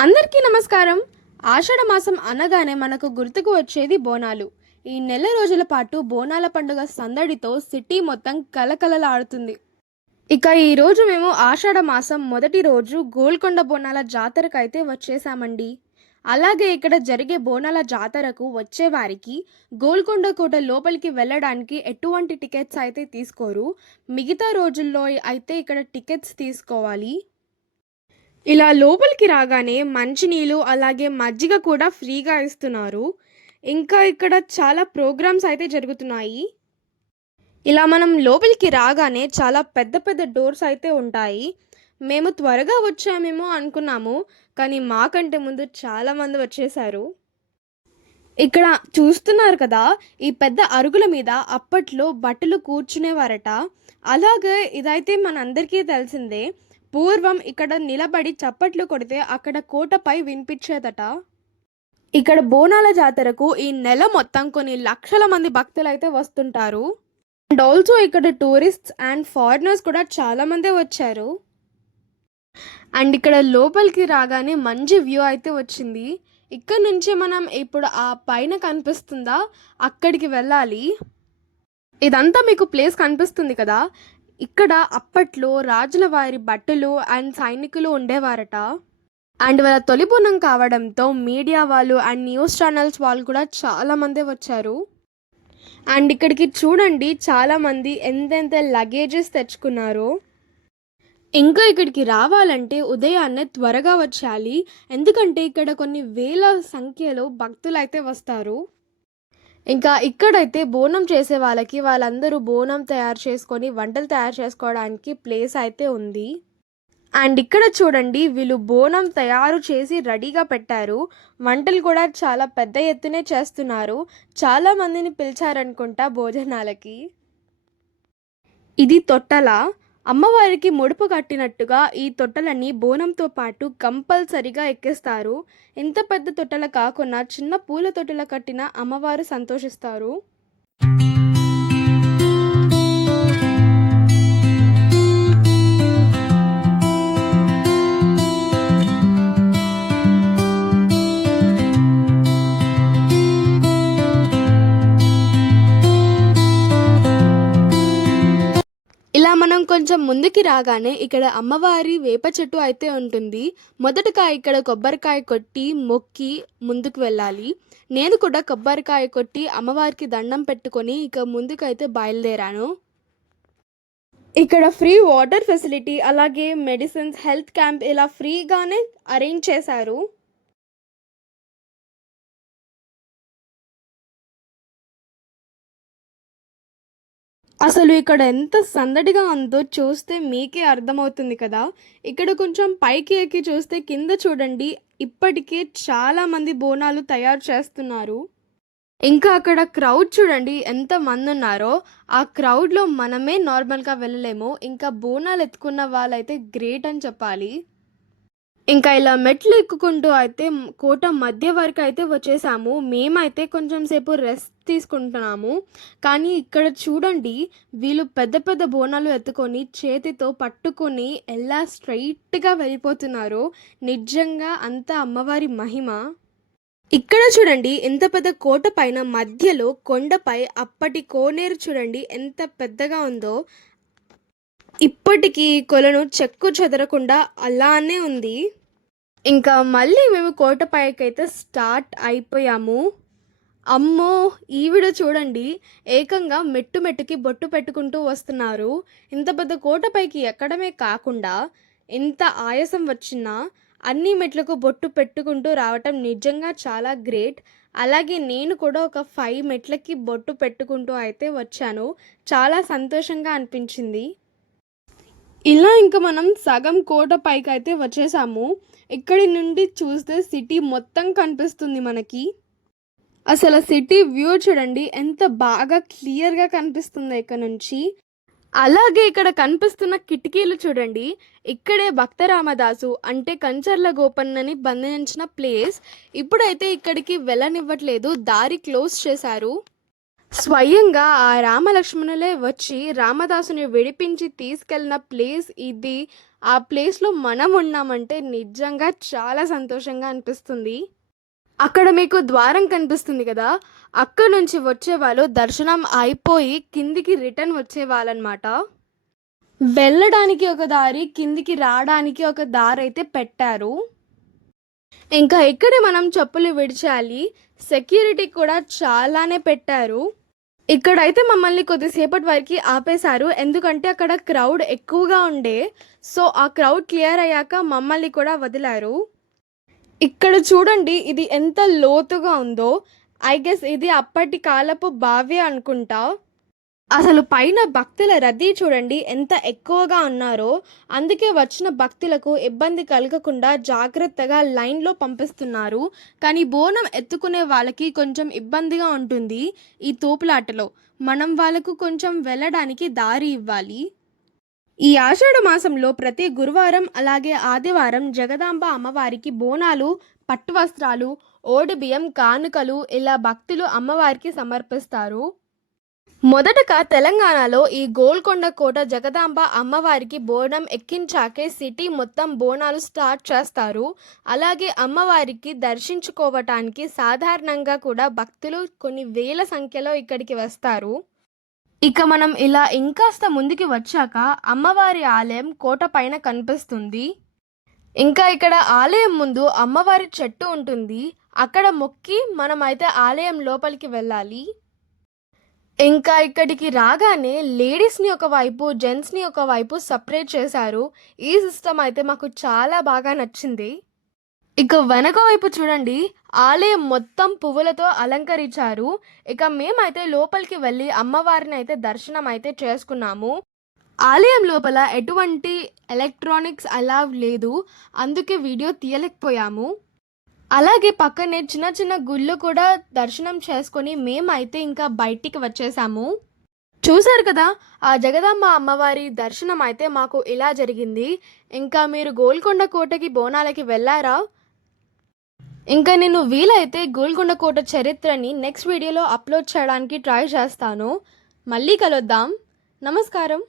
అందరికీ నమస్కారం. ఆషాఢ మాసం అనగానే మనకు గుర్తుకు వచ్చేది బోనాలు. ఈ నెల రోజుల పాటు బోనాల పండుగ సందడితో సిటీ మొత్తం కలకలలాడుతుంది ఇక ఈ రోజు మేము ఆషాఢ మాసం మొదటి రోజు గోల్కొండ బోనాల జాతరకు అయితే వచ్చేసామండి. అలాగే ఇక్కడ జరిగే బోనాల జాతరకు వచ్చేవారికి గోల్కొండ కోట లోపలికి వెళ్ళడానికి ఎటువంటి టికెట్స్ అయితే తీసుకోరు. మిగతా రోజుల్లో అయితే ఇక్కడ టికెట్స్ తీసుకోవాలి. ఇలా లోపలికి రాగానే మంచినీళ్ళు అలాగే మజ్జిగ కూడా ఫ్రీగా ఇస్తున్నారు. ఇంకా ఇక్కడ చాలా ప్రోగ్రామ్స్ అయితే జరుగుతున్నాయి. ఇలా మనం లోపలికి రాగానే చాలా పెద్ద పెద్ద డోర్స్ అయితే ఉంటాయి. మేము త్వరగా వచ్చామేమో అనుకున్నాము కానీ మాకంటే ముందు చాలామంది వచ్చేసారు ఇక్కడ చూస్తున్నారు కదా ఈ పెద్ద అరుగుల మీద అప్పట్లో బట్టలు కూర్చునేవారట. అలాగే ఇదైతే మనందరికీ తెలిసిందే పూర్వం ఇక్కడ నిలబడి చప్పట్లు కొడితే అక్కడ కోటపై వినిపించేదట. ఇక్కడ బోనాల జాతరకు ఈ నెల మొత్తం కొన్ని లక్షల మంది భక్తులు అయితే వస్తుంటారు. అండ్ ఆల్సో ఇక్కడ టూరిస్ట్స్ అండ్ ఫారినర్స్ కూడా చాలామందే వచ్చారు. అండ్ ఇక్కడ లోపలికి రాగానే మంచి వ్యూ అయితే వచ్చింది. ఇక్కడ నుంచి మనం ఇప్పుడు ఆ పైన కనిపిస్తుందా? అక్కడికి వెళ్ళాలి. ఇదంతా మీకు ప్లేస్ కనిపిస్తుంది కదా? ఇక్కడ అప్పట్లో రాజుల వారి బట్టలు అండ్ సైనికులు ఉండేవారట. అండ్ వాళ్ళ తొలి కావడంతో మీడియా వాళ్ళు అండ్ న్యూస్ ఛానల్స్ వాళ్ళు కూడా చాలామంది వచ్చారు. అండ్ ఇక్కడికి చూడండి చాలామంది ఎంతెంత లగేజెస్ తెచ్చుకున్నారో. ఇంకా ఇక్కడికి రావాలంటే ఉదయాన్నే త్వరగా వచ్చాలి ఎందుకంటే ఇక్కడ కొన్ని వేల సంఖ్యలో భక్తులు అయితే వస్తారు. ఇంకా ఇక్కడైతే బోనం చేసే వాళ్ళకి వాళ్ళందరూ బోనం తయారు చేసుకొని వంటలు తయారు చేసుకోవడానికి ప్లేస్ అయితే ఉంది. అండ్ ఇక్కడ చూడండి వీళ్ళు బోనం తయారు చేసి రెడీగా పెట్టారు. వంటలు కూడా చాలా పెద్ద ఎత్తునే చేస్తున్నారు. చాలా మందిని పిలిచారనుకుంటా భోజనాలకి. ఇది తొట్టల. అమ్మవారికి ముడుపు కట్టినట్టుగా ఈ తొట్టలని బోనంతో పాటు కంపల్సరిగా ఎక్కిస్తారు. ఎంత పెద్ద తొట్టల కాకుండా చిన్న పూల తొట్టెల కట్టిన అమ్మవారు సంతోషిస్తారు. కొంచెం ముందుకి రాగానే ఇక్కడ అమ్మవారి వేప చెట్టు అయితే ఉంటుంది. మొదటగా ఇక్కడ కొబ్బరికాయ కొట్టి మొక్కి ముందుకు వెళ్ళాలి. నేను కూడా కొబ్బరికాయ కొట్టి అమ్మవారికి దండం పెట్టుకొని ఇక ముందుకైతే బయలుదేరాను. ఇక్కడ ఫ్రీ వాటర్ ఫెసిలిటీ అలాగే మెడిసిన్స్ హెల్త్ క్యాంప్ ఇలా ఫ్రీగానే అరేంజ్ చేశారు. అసలు ఇక్కడ ఎంత సందడిగా ఉందో చూస్తే మీకే అర్థమవుతుంది కదా. ఇక్కడ కొంచెం పైకి ఎక్కి చూస్తే కింద చూడండి. ఇప్పటికే చాలామంది బోనాలు తయారు చేస్తున్నారు. ఇంకా అక్కడ క్రౌడ్ చూడండి ఎంత మంది ఉన్నారో. ఆ క్రౌడ్లో మనమే నార్మల్గా వెళ్ళలేము. ఇంకా బోనాలు ఎత్తుకున్న వాళ్ళైతే గ్రేట్ అని చెప్పాలి. ఇంకా ఇలా మెట్లు ఎక్కుకుంటూ అయితే కోట మధ్య వరకు అయితే వచ్చేసాము. మేమైతే కొంచెం సేపు రెస్ట్ తీసుకుంటున్నాము. కానీ ఇక్కడ చూడండి వీళ్ళు పెద్ద పెద్ద బోనాలు ఎత్తుకొని చేతితో పట్టుకొని ఎలా స్ట్రైట్గా వెళ్ళిపోతున్నారో. నిజంగా అంత అమ్మవారి మహిమ. ఇక్కడ చూడండి ఎంత పెద్ద కోట పైన మధ్యలో కొండపై అప్పటి కోనేరు చూడండి ఎంత పెద్దగా ఉందో. ఇప్పటికీ కొలను చెక్కు చెదరకుండా అలానే ఉంది. ఇంకా మళ్ళీ మేము కోటపైకి అయితే స్టార్ట్ అయిపోయాము. అమ్మో ఈవిడ చూడండి. ఏకంగా మెట్టు మెట్టుకి బొట్టు పెట్టుకుంటూ వస్తున్నారు. ఇంత పెద్ద కోటపైకి ఎక్కడమే కాకుండా ఎంత ఆయాసం వచ్చినా అన్ని మెట్లకు బొట్టు పెట్టుకుంటూ రావటం నిజంగా చాలా గ్రేట్. అలాగే నేను కూడా ఒక ఫైవ్ మెట్లకి బొట్టు పెట్టుకుంటూ అయితే వచ్చాను. చాలా సంతోషంగా అనిపించింది. ఇలా ఇంకా మనం సగం కోట పైకి అయితే వచ్చేసాము. ఇక్కడి నుండి చూస్తే సిటీ మొత్తం కనిపిస్తుంది మనకి. అసలు సిటీ వ్యూ చూడండి ఎంత బాగా క్లియర్గా కనిపిస్తుంది ఇక్కడ నుంచి. అలాగే ఇక్కడ కనిపిస్తున్న కిటికీలు చూడండి ఇక్కడే భక్త రామదాసు అంటే కంచర్ల గోపన్నని బంధించిన ప్లేస్. ఇప్పుడైతే ఇక్కడికి వెళ్ళనివ్వట్లేదు దారి క్లోజ్ చేశారు. స్వయంగా ఆ రామలక్ష్మణులే వచ్చి రామదాసుని విడిపించి తీసుకెళ్ళిన ప్లేస్ ఇది. ఆ ప్లేస్లో మనం ఉన్నామంటే నిజంగా చాలా సంతోషంగా అనిపిస్తుంది. అక్కడ మీకు ద్వారం కనిపిస్తుంది కదా? అక్కడ నుంచి వచ్చే వాళ్ళు దర్శనం అయిపోయి కిందికి రిటర్న్ వచ్చే వాళ్ళనమాట. వెళ్ళడానికి ఒక దారి కిందికి రావడానికి ఒక దారి అయితే పెట్టారు. ఇంకా ఇక్కడే మనం చెప్పులు విడిచాలి. సెక్యూరిటీ కూడా చాలానే పెట్టారు. ఇక్కడైతే మమ్మల్ని కొద్దిసేపటి వరకు ఆపేశారు. ఎందుకంటే అక్కడ క్రౌడ్ ఎక్కువగా ఉండే. సో ఆ క్రౌడ్ క్లియర్ అయ్యాక మమ్మల్ని కూడా వదిలారు. ఇక్కడ చూడండి ఇది ఎంత లోతుగా ఉందో. ఐ గెస్ ఇది అప్పటి కాలపు బావి అనుకుంటా. అసలు పైన భక్తుల రద్దీ చూడండి ఎంత ఎక్కువగా ఉన్నారో. అందుకే వచ్చిన భక్తులకు ఇబ్బంది కలగకుండా జాగ్రత్తగా లైన్లో పంపిస్తున్నారు. కానీ బోనం ఎత్తుకునే వాళ్ళకి కొంచెం ఇబ్బందిగా ఉంటుంది ఈ తోపులాటలో. మనం వాళ్ళకు కొంచెం వెళ్ళడానికి దారి ఇవ్వాలి. ఈ ఆషాఢ మాసంలో ప్రతి గురువారం అలాగే ఆదివారం జగదాంబ అమ్మవారికి బోనాలు పట్టు వస్త్రాలు ఓడి బియ్యం కానుకలు ఇలా భక్తులు అమ్మవారికి సమర్పిస్తారు. మొదటగా తెలంగాణలో ఈ గోల్కొండ కోట జగదాంబ అమ్మవారికి బోనం ఎక్కించాకే సిటీ మొత్తం బోనాలు స్టార్ట్ చేస్తారు. అలాగే అమ్మవారికి దర్శించుకోవటానికి సాధారణంగా కూడా భక్తులు కొన్ని వేల సంఖ్యలో ఇక్కడికి వస్తారు. ఇక మనం ఇలా ఇంకాస్త ముందుకి వచ్చాక అమ్మవారి ఆలయం కోట పైన కనిపిస్తుంది. ఇంకా ఇక్కడ ఆలయం ముందు అమ్మవారి చెట్టు ఉంటుంది. అక్కడ మొక్కి మనమైతే ఆలయం లోపలికి వెళ్ళాలి. ఇంకా ఇక్కడికి రాగానే లేడీస్ని ఒకవైపు జెంట్స్ని ఒకవైపు సపరేట్ చేశారు. ఈ సిస్టమ్ అయితే మాకు చాలా బాగా నచ్చింది. ఇక వెనక వైపు చూడండి ఆలయం మొత్తం పువ్వులతో అలంకరించారు. ఇక మేమైతే లోపలికి వెళ్ళి అమ్మవారిని అయితే దర్శనం అయితే చేసుకున్నాము. ఆలయం లోపల ఎటువంటి ఎలక్ట్రానిక్స్ అలా లేదు. అందుకే వీడియో తీయలేకపోయాము. అలాగే పక్కనే చిన్న చిన్న గుళ్ళు కూడా దర్శనం చేసుకొని మేమైతే ఇంకా బయటికి వచ్చేసాము. చూశారు కదా ఆ జగదమ్మ అమ్మవారి దర్శనం అయితే మాకు ఇలా జరిగింది. ఇంకా మీరు గోల్కొండ కోటకి బోనాలకి వెళ్ళారా? ఇంకా నేను వీలైతే గోల్కొండ కోట చరిత్రని నెక్స్ట్ వీడియోలో అప్లోడ్ చేయడానికి ట్రై చేస్తాను. మళ్ళీ కలుద్దాం. నమస్కారం.